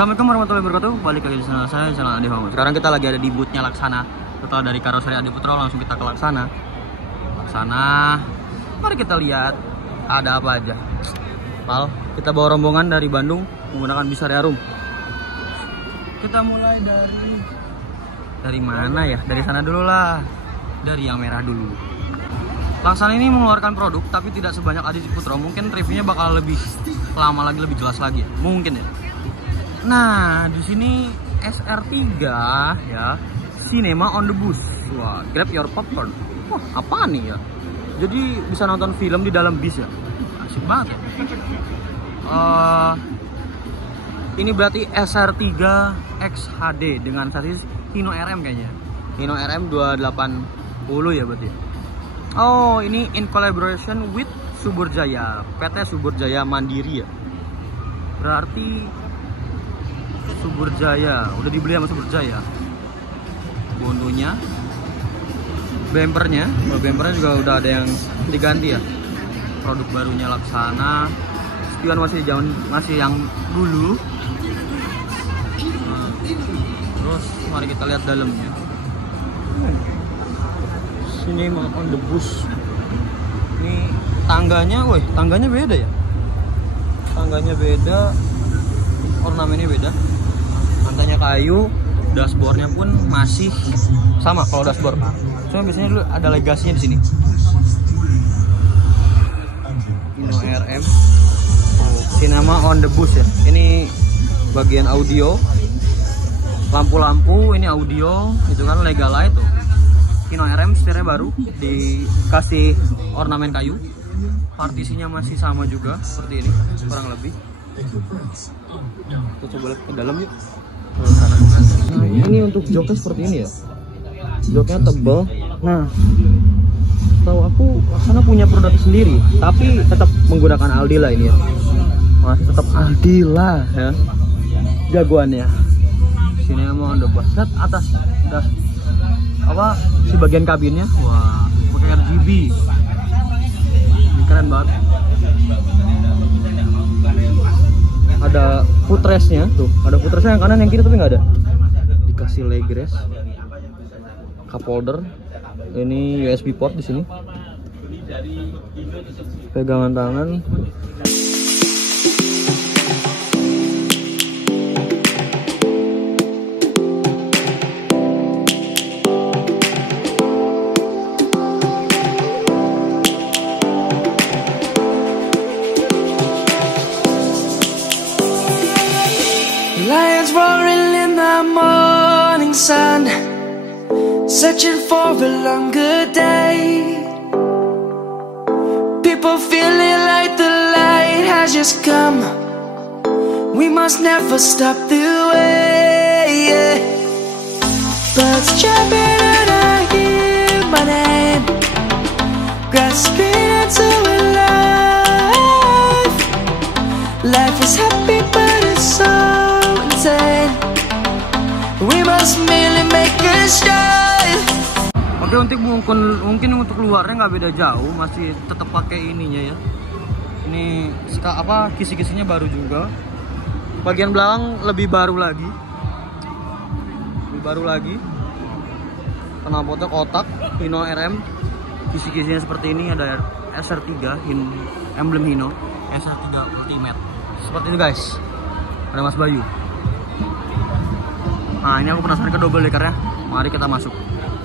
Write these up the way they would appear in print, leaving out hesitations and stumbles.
Assalamualaikum warahmatullahi wabarakatuh. Balik lagi di channel saya, channel Adi Homo. Sekarang kita lagi ada di bootnya Laksana. Setelah dari karoseri Adi Putra langsung kita ke Laksana. Mari kita lihat ada apa aja. Pal, kita bawa rombongan dari Bandung menggunakan bis area room. Kita mulai dari mana ya? Dari sana dulu lah. Dari yang merah dulu. Laksana ini mengeluarkan produk tapi tidak sebanyak Adi Putra. Mungkin reviewnya bakal lebih lama lagi, lebih jelas lagi. Mungkin ya. Nah, di sini SR3 ya, Cinema on the Bus. Wah, grab your popcorn. Wah, apa nih ya? Jadi bisa nonton film di dalam bis ya. Asik banget ya. Ini berarti SR3 XHD dengan sasis Hino RM kayaknya. Hino RM 280 ya berarti. Oh, ini in collaboration with Subur Jaya, PT Subur Jaya Mandiri ya. Berarti Subur Jaya udah dibeli sama Subur Jaya. Bondonya, bempernya juga udah ada yang diganti ya. Produk barunya Laksana. Spion masih yang dulu. Nah, terus mari kita lihat dalamnya. Cinema on the Bus. Ini tangganya beda ya. Tangganya beda, ornamennya beda. Lantainya kayu, dashboardnya pun masih sama kalau dashboard. Cuma biasanya dulu ada legasinya di sini. Hino RM, Cinema on the Bus ya. Ini bagian audio, lampu-lampu ini audio, itu kan legal light tuh. Hino RM setirnya baru, dikasih ornamen kayu. Partisinya masih sama juga seperti ini, kurang lebih. Kita coba lihat ke dalam yuk. Nah, ini untuk joknya seperti ini ya. Joknya tebal. Nah, tahu aku Laksana punya produk sendiri, tapi tetap menggunakan Aldila ini ya. Masih tetap Aldila ya. Jagoannya. Cinema on the Bus. Lihat atas si bagian kabinnya. Wah, pakai RGB. Ini keren banget. Ada footrestnya tuh, ada footrestnya yang kanan yang kiri tapi nggak ada. Dikasih leg rest, cup holder, ini USB port di sini, pegangan tangan. Lions roaring in the morning sun, searching for a longer day. People feeling like the light has just come. We must never stop the way, yeah. Birds jumping and I hear my name, grasping into a life. Life is happy but it's so insane. We must merely make a strive. Oke, mungkin untuk luarnya nggak beda jauh, masih tetap pakai ininya ya. Ini kisi-kisinya baru juga. Bagian belakang lebih baru lagi. Knalpotnya kotak, Hino RM. Kisi-kisinya seperti ini, ada SR3 emblem Hino, SR3 Ultimate. Seperti ini guys. Ada Mas Bayu. Nah, ini aku penasaran ke double deckernya. Mari kita masuk.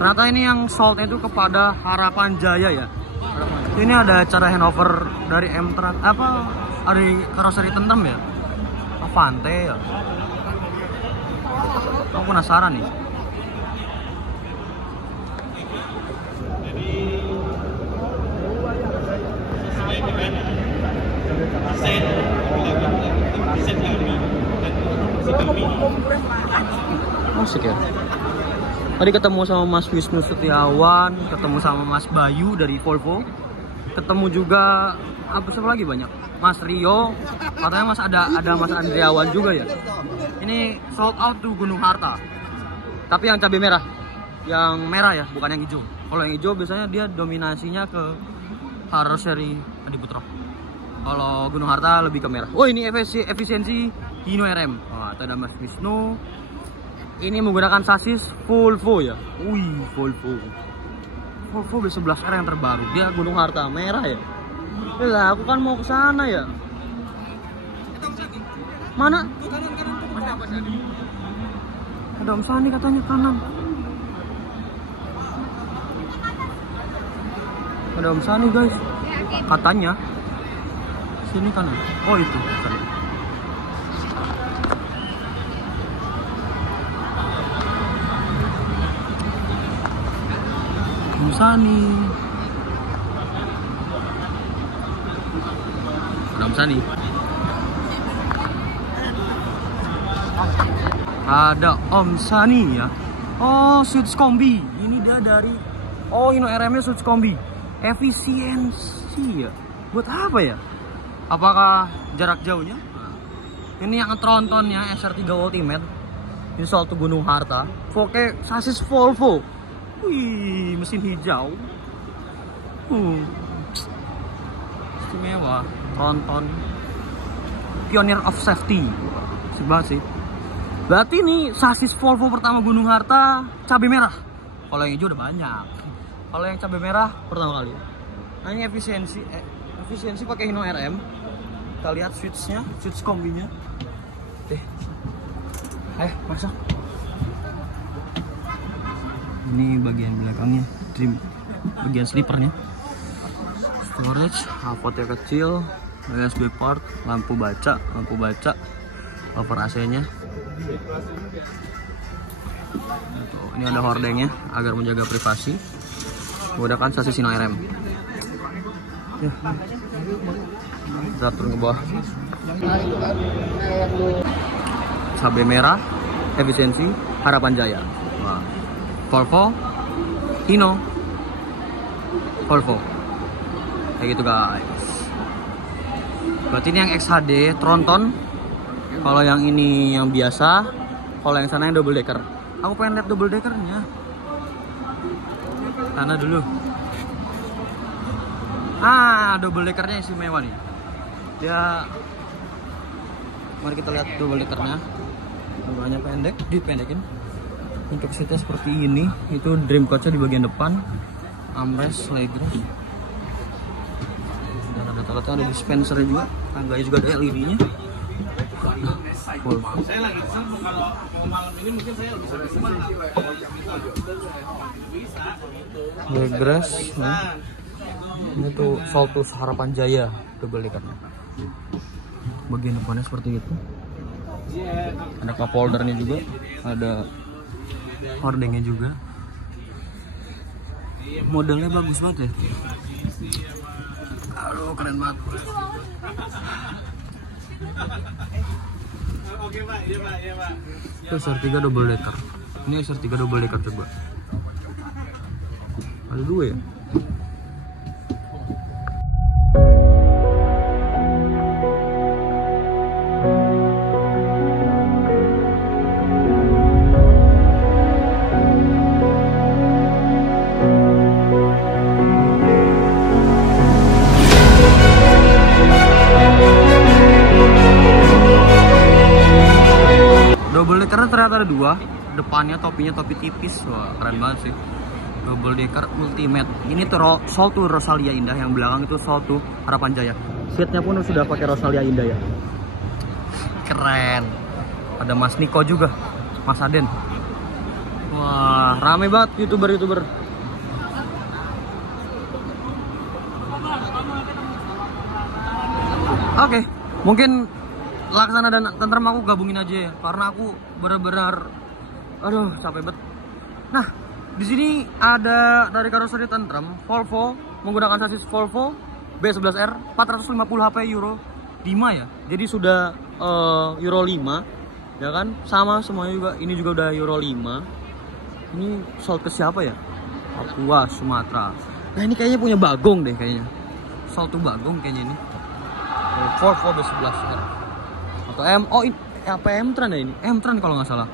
Ternyata ini yang soldnya itu kepada Harapan Jaya ya. Ini ada cara handover dari dari karoseri Tentrem ya. Avante ya. Aku penasaran nih. Musik ya. Tadi ketemu sama Mas Wisnu Setiawan, ketemu sama Mas Bayu dari Volvo, ketemu juga siapa lagi banyak, Mas Rio, katanya ada Mas Andriawan juga ya. Ini sold out tuh Gunung Harta, tapi yang cabai merah, ya, bukan yang hijau. Kalau yang hijau biasanya dia dominasinya ke karoseri Adi Putra. Kalau Gunung Harta lebih ke merah. Oh, ini efisiensi Hino RM. Wah, itu ada Mas Wisnu. Ini menggunakan sasis Volvo ya. Wih, Volvo B11R yang terbaru. Dia Gunung Harta merah ya. Lah, aku kan mau ke sana ya. Mana? Ada Om Sani katanya kanan. Ada Om Sani guys. Katanya sini kanan. Oh itu. Om Sani. Ada Om Sani. Ada Om Sani ya. Oh, Suits Kombi. Ini dia dari Hino RM-nya Suits Kombi. Efisiensi ya. Buat apa ya? Apakah jarak jauhnya? Ini yang trontonnya SR3 Ultimate. Ini soal tuh Gunung Harta. Pakai sasis Volvo. Wih, mesin hijau. Istimewa. Tronton. Pioneer of Safety. Asik banget sih. Berarti ini sasis Volvo pertama Gunung Harta cabai merah. Kalau yang hijau udah banyak. Kalau yang cabai merah pertama kali. Nah ini efisiensi pakai Hino RM. Kita lihat switchnya, switch kombinya. Masuk. Ini bagian belakangnya, trim, bagian slipernya. Storage, hapotnya kecil, USB port, lampu baca, cover AC-nya. Ini ada hordengnya agar menjaga privasi. Menggunakan sasis Hino RM. Ya. Kita turun ke bawah. Cabai merah, efisiensi, Harapan Jaya. Wah. Volvo, Hino, Volvo. Kayak gitu guys. Berarti ini yang XHD tronton. Kalau yang ini yang biasa. Kalau yang sana yang double decker. Aku pengen lihat double deckernya. Sana dulu. Double deckernya istimewa nih. Dia, mari kita lihat double deckernya. Ukurannya pendek, dipendekin. Untuk seatnya seperti ini. Itu dream coach-nya di bagian depan. Armrest, legroom. Dan ada toiletnya, ada dispenser juga. Tangganya juga ada LED-nya. Saya lagi kalau malam ini mungkin saya bisa Grass, ini tuh Saltus Harapan Jaya double deckernya. Bagian depannya seperti itu. Ada cup holdernya juga, ada hordengnya juga. Modelnya bagus banget ya. Aduh, keren banget. Oke Pak, iya Pak, iya Pak. Itu SR3 double decker. Ini SR3 double decker coba. Ada dua ya? Double decker ternyata ada dua. Depannya topinya topi tipis. Wah, keren banget sih. Double decker Ultimate. Ini tuh Sol Rosalia Indah. Yang belakang itu Sol Harapan Jaya. Seatnya pun sudah pakai Rosalia Indah ya. Keren. Ada Mas Niko juga, Mas Aden. Wah, rame banget YouTuber. Oke, mungkin Laksana dan Tentrem aku gabungin aja ya, karena aku benar-benar capek banget. Nah, di sini ada dari karoseri Tentrem, Volvo menggunakan sasis Volvo B11R 450 HP Euro 5 ya. Jadi sudah Euro 5 ya kan? Sama semuanya juga. Ini juga udah Euro 5. Ini sold ke siapa ya? Papua, Sumatera. Nah, ini kayaknya punya Bagong deh kayaknya. Sold to Bagong kayaknya ini. Volvo B11R. Atau apa M-Tran ya ini? M-Tran kalau nggak salah.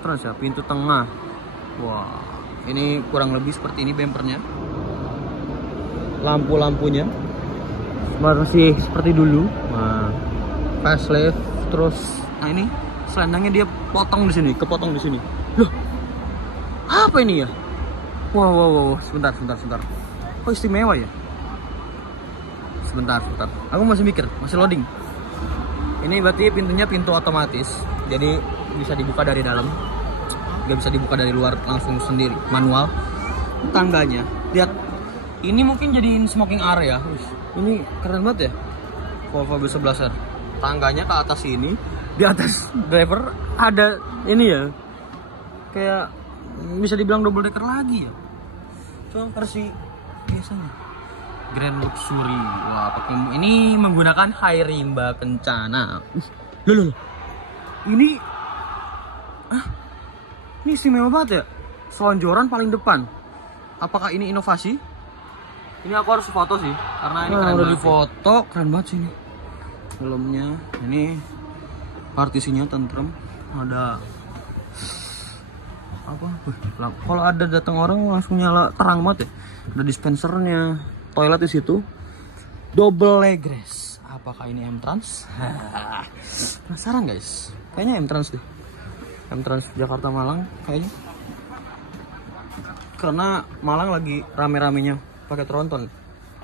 Trans ya, pintu tengah. Wah, ini kurang lebih seperti ini bempernya. Lampu-lampunya masih seperti dulu. Nah, facelift Terus, nah ini selendangnya dia potong di sini, kepotong di sini. Loh, apa ini ya? Wow, sebentar. Oh, istimewa ya? Sebentar. Aku masih mikir, masih loading. Ini berarti pintunya pintu otomatis, jadi bisa dibuka dari dalam, nggak bisa dibuka dari luar langsung sendiri, manual. Tangganya, lihat, ini mungkin jadiin smoking area. Ini keren banget ya, Volvo V11R. Tangganya ke atas ini, di atas driver ada ini ya, kayak bisa dibilang double decker lagi ya. Cuma versi biasanya. Grand Luxury. Wah, ini menggunakan Hyrimba Kencana. Loh. Ini ini istimewa banget ya. Selonjoran paling depan. Apakah ini inovasi? Ini aku harus foto sih, karena ini keren banget. Foto keren banget sih ini. Filmnya ini partisinya tentrem, ada apa? Kalau ada datang orang langsung nyala terang banget ya. Ada dispensernya. Toilet di situ, double leg rest. Apakah ini M-Trans? Penasaran guys? Kayaknya M-Trans deh. M-Trans Jakarta Malang kayaknya. Karena Malang lagi rame-ramenya pakai Tronton,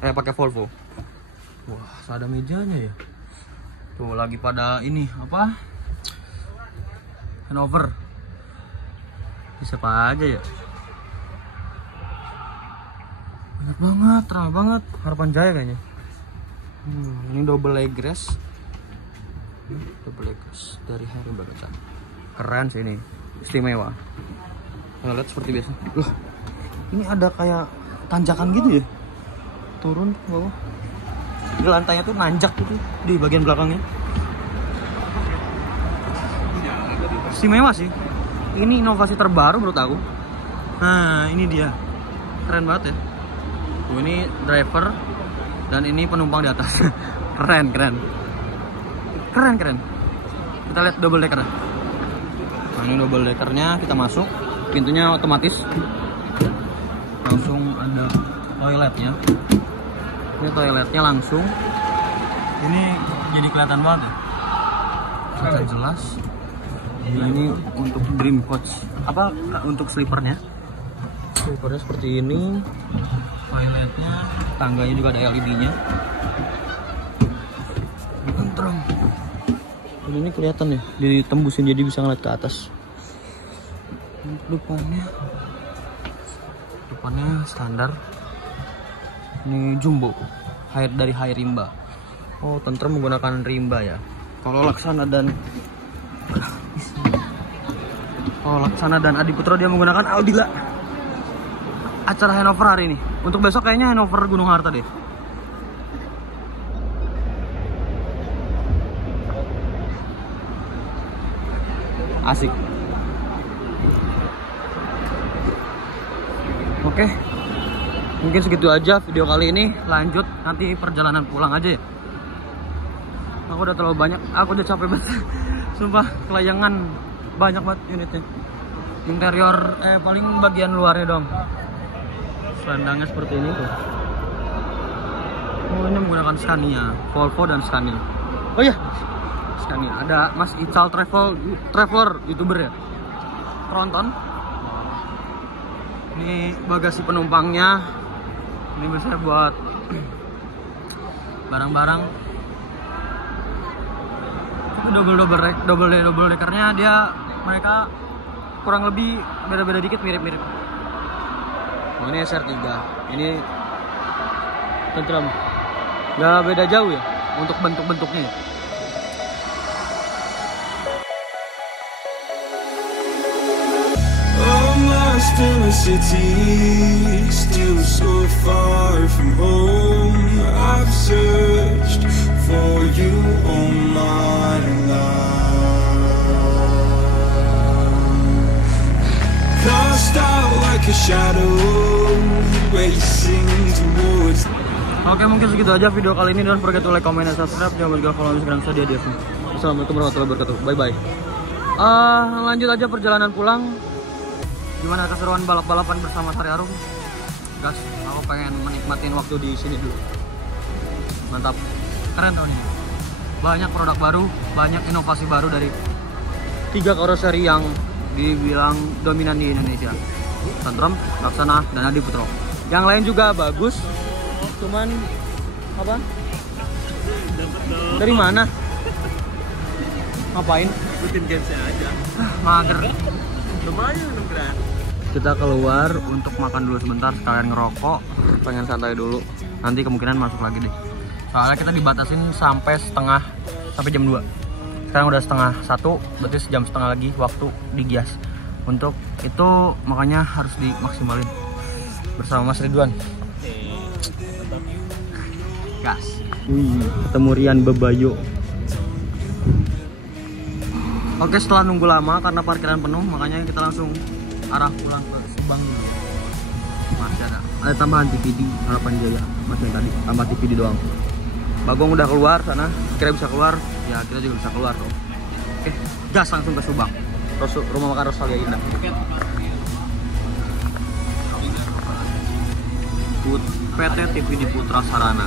pakai Volvo. Wah, ada mejanya ya. Tuh lagi pada ini apa? Hanover. Siapa aja ya? Banyak banget, ramai banget. Harapan Jaya kayaknya. Ini double leg rest. Double leg rest dari Hyrimba Kencana. Keren sih ini, istimewa. Lihat seperti biasa. Loh, ini ada kayak tanjakan gitu ya. Turun ke bawah. Di lantainya tuh nanjak gitu di bagian belakangnya. Istimewa sih. Ini inovasi terbaru menurut aku. Nah, ini dia. Keren banget ya. Ini driver dan ini penumpang di atas. keren. Kita lihat double decker. Nah, ini double deckernya, kita masuk. Pintunya otomatis. Langsung ada toiletnya. Ini toiletnya langsung. Ini jadi kelihatan banget ya. Kelihatan jelas. Nah, ini untuk dream coach. Apa untuk sleepernya? Sleepernya seperti ini. Toiletnya, tangganya juga ada LED-nya. Tentrem. Ini kelihatan ya, ditembusin jadi bisa ngeliat ke atas. Depannya standar. Ini jumbo, dari Hyrimba. Oh, tentrem menggunakan Rimba ya. Kalau Laksana dan Adi Putra dia menggunakan Audila. Acara Hanover hari ini. Untuk besok kayaknya Hanover Gunung Harta deh. Asik. Oke. Mungkin segitu aja video kali ini. Lanjut nanti perjalanan pulang aja ya. Aku udah terlalu banyak. Aku udah capek banget. Sumpah, kelayangan banyak banget unitnya. Interior paling bagian luarnya dong. Selendangnya seperti ini tuh. Oh, ini menggunakan Scania, Volvo dan Scania. Oh iya, Scania. Ada Mas Ical Traveler, YouTuber ya. Tronton. Ini bagasi penumpangnya. Ini biasanya buat barang-barang. Double deckernya mereka kurang lebih beda-beda dikit, mirip-mirip. Oh, ini SR3, ini tentrem, nggak beda jauh ya untuk bentuk-bentuknya. Lost in a city, still so far from home. I've searched for you all my life. Cast out like a shadow, racing towards. Oke, mungkin segitu aja video kali ini. Don't forget to like, comment, dan subscribe. Jangan lupa follow Instagram saya di Adiafu. Assalamualaikum warahmatullahi wabarakatuh. Bye bye. Lanjut aja perjalanan pulang. Gimana keseruan balap-balapan bersama Sari Arum? Gas, aku pengen menikmatin waktu di sini dulu. Mantap, keren tahun ini. banyak produk baru, banyak inovasi baru dari 3 karoseri yang dibilang dominan di Indonesia. Tantrum, Laksana, dan Adi Putro. Yang lain juga bagus, cuman apa? Dari mana? Ngapain? Ikutin gamesnya aja. Mager. Lumayan beneran. Kita keluar untuk makan dulu sebentar, sekalian ngerokok, pengen santai dulu. Nanti kemungkinan masuk lagi deh. Soalnya kita dibatasin sampai jam 2. Sekarang udah setengah 1, berarti sejam setengah lagi waktu di Gias. Untuk itu makanya harus dimaksimalin bersama Mas Ridwan. Gas. Wih, ketemu Rian Bebayo. Oke, setelah nunggu lama karena parkiran penuh, makanya kita langsung arah pulang ke Subang dulu. Masih ada tambahan TV di Harapan Jaya, masih yang tadi tambah TV di doang. Bagong udah keluar sana, kira bisa keluar, ya kita juga bisa keluar tuh. Oke, gas langsung ke Subang. Rumah makan Rosalia Indah. PT TV di Putra Sarana.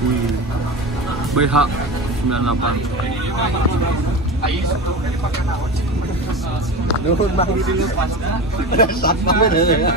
Wih, BH 98. Nuhun bang di dulu pas. Sama bener.